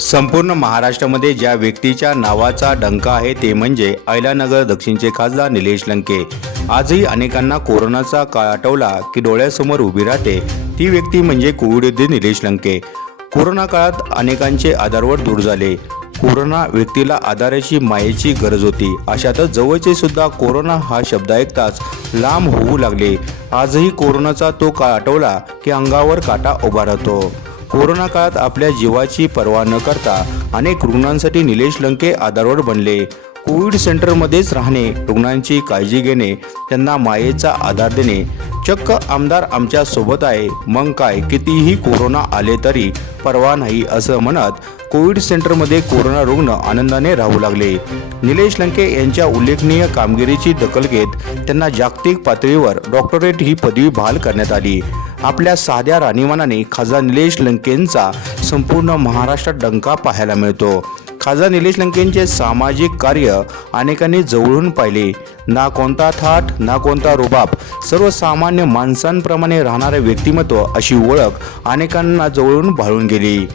संपूर्ण महाराष्ट्रामध्ये ज्या व्यक्तीच्या नावाचा डंका आहे ते म्हणजे ऐलानगर दक्षिणचे खासदार निलेश लंके. आजही अनेकांना कोरोनाचा काळ आठवला की डोळ्यासमोर उभी राहते ती व्यक्ती म्हणजे कोविड निलेश लंके. कोरोना काळात अनेकांचे आधारवर दूर झाले. कोरोना व्यक्तीला आधाराची मायेची गरज होती. अशातच जवळचे सुद्धा कोरोना हा शब्द ऐकताच लांब होऊ लागले. आजही कोरोनाचा तो काळ आठवला की अंगावर काटा उभा राहतो. कोरोना काळात आपल्या जीवाची पर्वा न करता अनेक रुग्णांसाठी निलेश लंके आधारवर बनले. कोविड सेंटरमध्येच राहणे रुग्णांची काळजी घेणे त्यांना मायेचा आधार देणे चक्क आमदार आमच्यासोबत आहे मग काय? कितीही कोरोना आले तरी परवा नाही असं म्हणत कोविड सेंटरमध्ये कोरोना रुग्ण आनंदाने राहू लागले. निलेश लंके यांच्या उल्लेखनीय कामगिरीची दखल घेत त्यांना जागतिक पातळीवर डॉक्टरेट ही पदवी बहाल करण्यात आली. आपल्या साध्या राणीमानाने खासदार निलेश लंकेंचा संपूर्ण महाराष्ट्रात डंका पाहायला मिळतो. खासदार निलेश लंकेंचे सामाजिक कार्य अनेकांनी जवळून पाहिले. ना कोणता थाट ना कोणता रुबाब सर्वसामान्य माणसांप्रमाणे राहणारे व्यक्तिमत्व अशी ओळख अनेकांना जवळून भाळून गेली.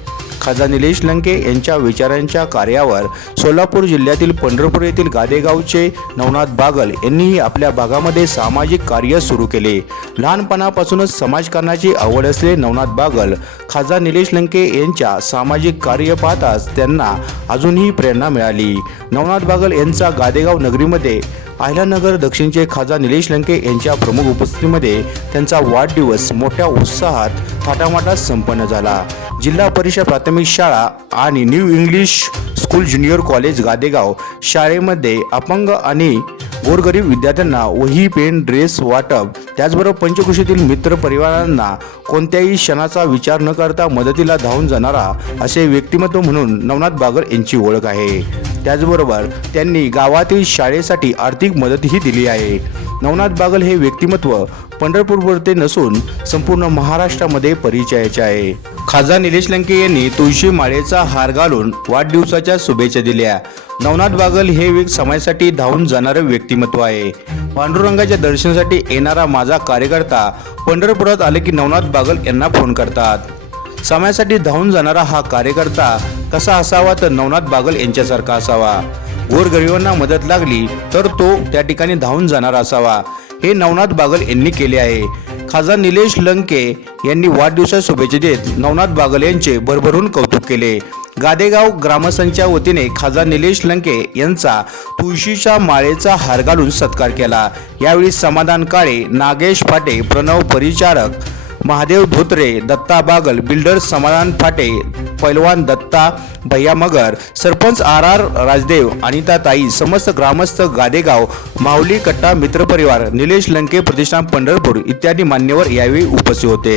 खासदार निलेश लंके यांच्या विचारांच्या कार्यावर सोलापूर जिल्ह्यातील पंढरपूर येथील गादेगावचे नवनाथ बागल यांनीही आपल्या भागामध्ये सामाजिक कार्य सुरू केले. लहानपणापासूनच समाजकारणाची आवड असलेले नवनाथ बागल खासदार निलेश लंके यांच्या सामाजिक कार्य पाहताच त्यांना अजूनही प्रेरणा मिळाली. नवनाथ बागल यांचा गादेगाव नगरीमध्ये अहिलानगर दक्षिणचे खासदार निलेश लंके यांच्या प्रमुख उपस्थितीमध्ये त्यांचा वाढदिवस मोठ्या उत्साहात थाटामाटात संपन्न झाला. जिल्हा परिषद प्राथमिक शाळा आणि new English school junior college Gadegaon शाळेमध्ये अपंग आणि गोरगरीब विद्यार्थ्यांना वही पेन ड्रेस वाटप त्याचबरोबर पंचकृषीतील मित्र परिवारांना कोणत्याही क्षणाचा विचार न करता मदतीला धावून जाणारा असे व्यक्तिमत्व म्हणून नवनाथ बागर यांची ओळख आहे. त्याचबरोबर त्यांनी गावातील शाळेसाठी आर्थिक मदतही दिली आहे. नवनाथ बागल हे व्यक्तिमत्व पंढरपूरवरते नसून संपूर्ण महाराष्ट्रामध्ये परिचयाचे आहे. खासदार निलेश लंके यांनी तुळशी माळेचा हार घालून वाढदिवसाच्या शुभेच्छा दिल्या. नवनाथ बागल हे समाजासाठी धावून जाणारे व्यक्तिमत्व आहे. पांडुरंगाच्या दर्शनासाठी येणारा माझा कार्यकर्ता पंढरपुरात आले की नवनाथ बागल यांना फोन करतात. समाजासाठी धावून जाणारा हा कार्यकर्ता कसा असावा तर नवनाथ बागल यांच्यासारखा असावा. गोरगरिबांना मदत लागली तर तो त्या ठिकाणी धावून जाणारा असावा हे नवनाथ बागल यांनी केले आहे. खासदार निलेश लंके यांनी वाढदिवसात शुभेच्छा देत नवनाथ बागल यांचे भरभरून कौतुक केले. गादेगाव ग्रामस्थांच्या वतीने खासदार निलेश लंके यांचा तुळशीच्या माळेचा हार घालून सत्कार केला. यावेळी समाधान काळे नागेश पाटे प्रणव परिचारक महादेव धोत्रे दत्ता बागल बिल्डर समाधान फाटे पैलवान दत्ता भैया मगर सरपंच आर आर राजदेव अनिता ताई समस्त ग्रामस्थ गादेगाव माऊली कट्टा मित्रपरिवार निलेश लंके प्रतिष्ठान पंढरपूर इत्यादी मान्यवर यावेळी उपस्थित होते.